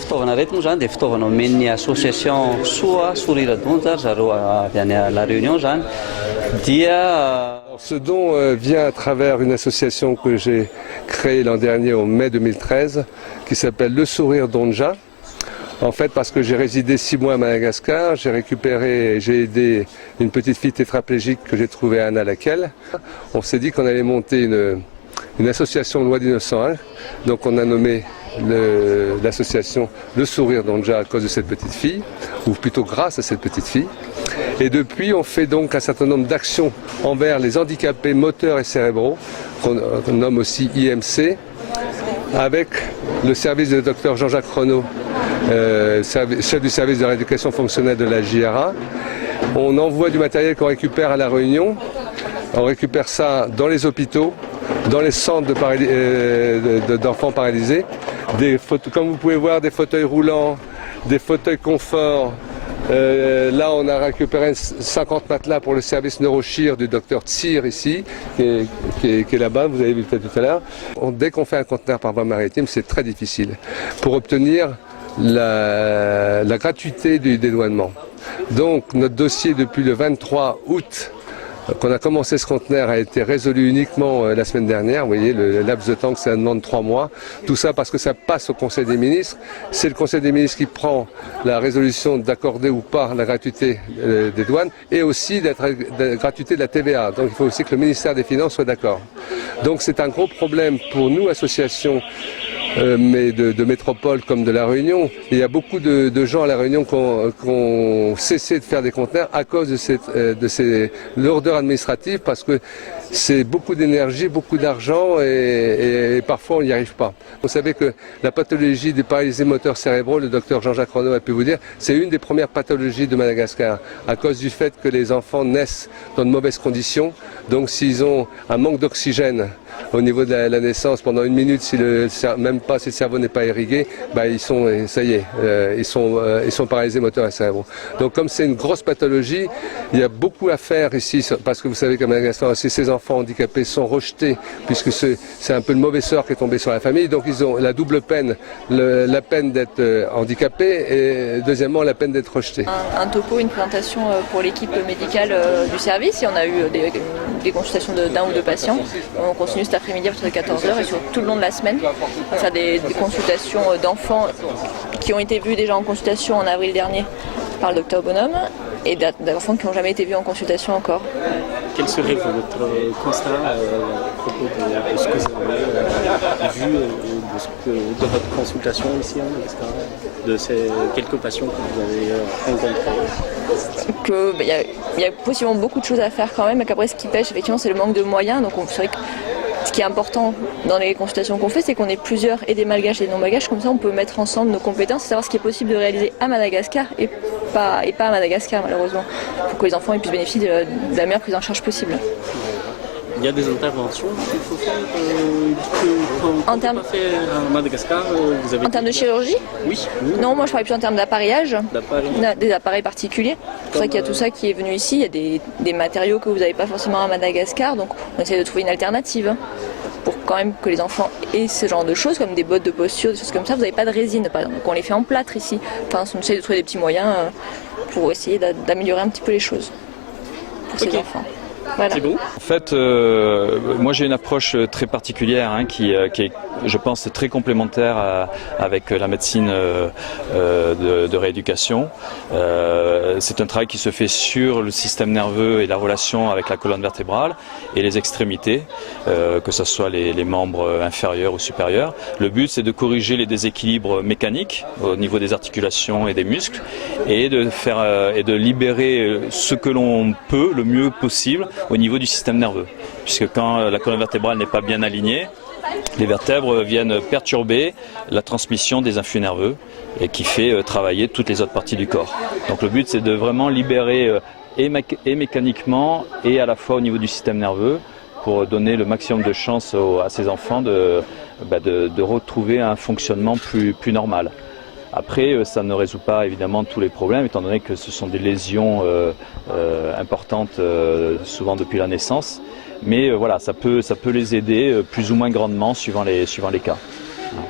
Fitaovana reto zany dia fitaovana omen'ny association SOA Sourire Donja zareo avy any La Réunion zany dia ce don vient à travers une association que j'ai créée l'an dernier en mai 2013 qui s'appelle Le Sourire Donja. En fait, parce que j'ai résidé 6 mois à Madagascar, j'ai récupéré et j'ai aidé une petite fille tétraplégique que j'ai trouvée à Annalakal. On s'est dit qu'on allait monter une association loi 1901, donc on a nommé l'association Le Sourire Donja à cause de cette petite fille, ou plutôt grâce à cette petite fille. Et depuis, on fait donc un certain nombre d'actions envers les handicapés moteurs et cérébraux, qu'on nomme aussi IMC, avec le service du docteur Jean-Jacques Renaud, chef du service de rééducation fonctionnelle de la JRA. On envoie du matériel qu'on récupère à La Réunion, on récupère ça dans les hôpitaux, dans les centres d'enfants paralysés. Comme vous pouvez voir, des fauteuils roulants, des fauteuils confort. Là, on a récupéré 50 matelas pour le service neurochir du docteur Tsir ici, qui est là-bas, vous avez vu peut-être tout à l'heure. Dès qu'on fait un conteneur par voie maritime, c'est très difficile pour obtenir la gratuité du dédouanement. Donc, notre dossier depuis le 23 août, qu'on a commencé ce conteneur, a été résolu uniquement la semaine dernière. Vous voyez, le laps de temps que ça demande 3 mois. Tout ça parce que ça passe au Conseil des ministres. C'est le Conseil des ministres qui prend la résolution d'accorder ou pas la gratuité des douanes et aussi la gratuité de la TVA. Donc il faut aussi que le ministère des Finances soit d'accord. Donc c'est un gros problème pour nous, associations mais de métropole comme de La Réunion. Il y a beaucoup de gens à La Réunion qui ont cessé de faire des conteneurs à cause de ces lourdeurs administratives, parce que c'est beaucoup d'énergie, beaucoup d'argent et parfois on n'y arrive pas. Vous savez que la pathologie des paralysés moteurs cérébraux, le docteur Jean-Jacques Renaud a pu vous dire, c'est une des premières pathologies de Madagascar, à cause du fait que les enfants naissent dans de mauvaises conditions. Donc s'ils ont un manque d'oxygène au niveau de la naissance pendant 1 minute, même pas si le cerveau n'est pas irrigué, bah ils sont paralysés moteurs et cérébraux. Donc comme c'est une grosse pathologie, il y a beaucoup à faire ici, parce que vous savez qu'à Madagascar aussi, ces enfants handicapés sont rejetés, puisque c'est un peu le mauvais sort qui est tombé sur la famille. Donc ils ont la double peine, la peine d'être handicapés et deuxièmement la peine d'être rejetés. Un topo, une présentation pour l'équipe médicale du service, et on a eu des consultations d'1 ou 2 patients. On continue cet après-midi à partir de 14h et sur tout le long de la semaine. On va faire des consultations d'enfants qui ont été vus déjà en consultation en avril dernier par le docteur Bonhomme et d'enfants qui n'ont jamais été vus en consultation encore. Quel serait votre constat à propos de ce que vous avez vu de votre consultation ici en Madagascar, de ces quelques patients que vous avez rencontrés? Il y a possiblement beaucoup de choses à faire quand même, et qu'après ce qui pêche effectivement c'est le manque de moyens. Donc c'est vrai que ce qui est important dans les consultations qu'on fait, c'est qu'on est plusieurs, et des malgaches et des non-malgaches, comme ça on peut mettre ensemble nos compétences et savoir ce qui est possible de réaliser à Madagascar et pas à Madagascar malheureusement, pour que les enfants puissent bénéficier de la meilleure prise en charge possible. Il y a des interventions qu'il faut faire en termes à Madagascar, vous avez... En termes de chirurgie? Oui. Non, moi je parlais plus en termes d'appareillage, des appareils particuliers. C'est pour ça qu'il y a tout ça qui est venu ici. Il y a des matériaux que vous n'avez pas forcément à Madagascar, donc on essaie de trouver une alternative pour quand même que les enfants aient ce genre de choses, comme des bottes de posture, des choses comme ça. Vous n'avez pas de résine, par exemple, donc on les fait en plâtre ici. Enfin, on essaie de trouver des petits moyens pour essayer d'améliorer un petit peu les choses pour ces enfants. Voilà. C'est bon. En fait, moi j'ai une approche très particulière qui est, je pense, très complémentaire avec la médecine de rééducation. C'est un travail qui se fait sur le système nerveux et la relation avec la colonne vertébrale et les extrémités, que ce soit les membres inférieurs ou supérieurs. Le but, c'est de corriger les déséquilibres mécaniques au niveau des articulations et des muscles et de libérer ce que l'on peut le mieux possible au niveau du système nerveux, puisque quand la colonne vertébrale n'est pas bien alignée, Les vertèbres viennent perturber la transmission des influx nerveux et qui fait travailler toutes les autres parties du corps. Donc le but c'est de vraiment libérer et mécaniquement et à la fois au niveau du système nerveux pour donner le maximum de chance à ces enfants de retrouver un fonctionnement plus normal. Après, ça ne résout pas évidemment tous les problèmes, étant donné que ce sont des lésions importantes, souvent depuis la naissance. Mais voilà, ça peut les aider plus ou moins grandement suivant les cas. Voilà.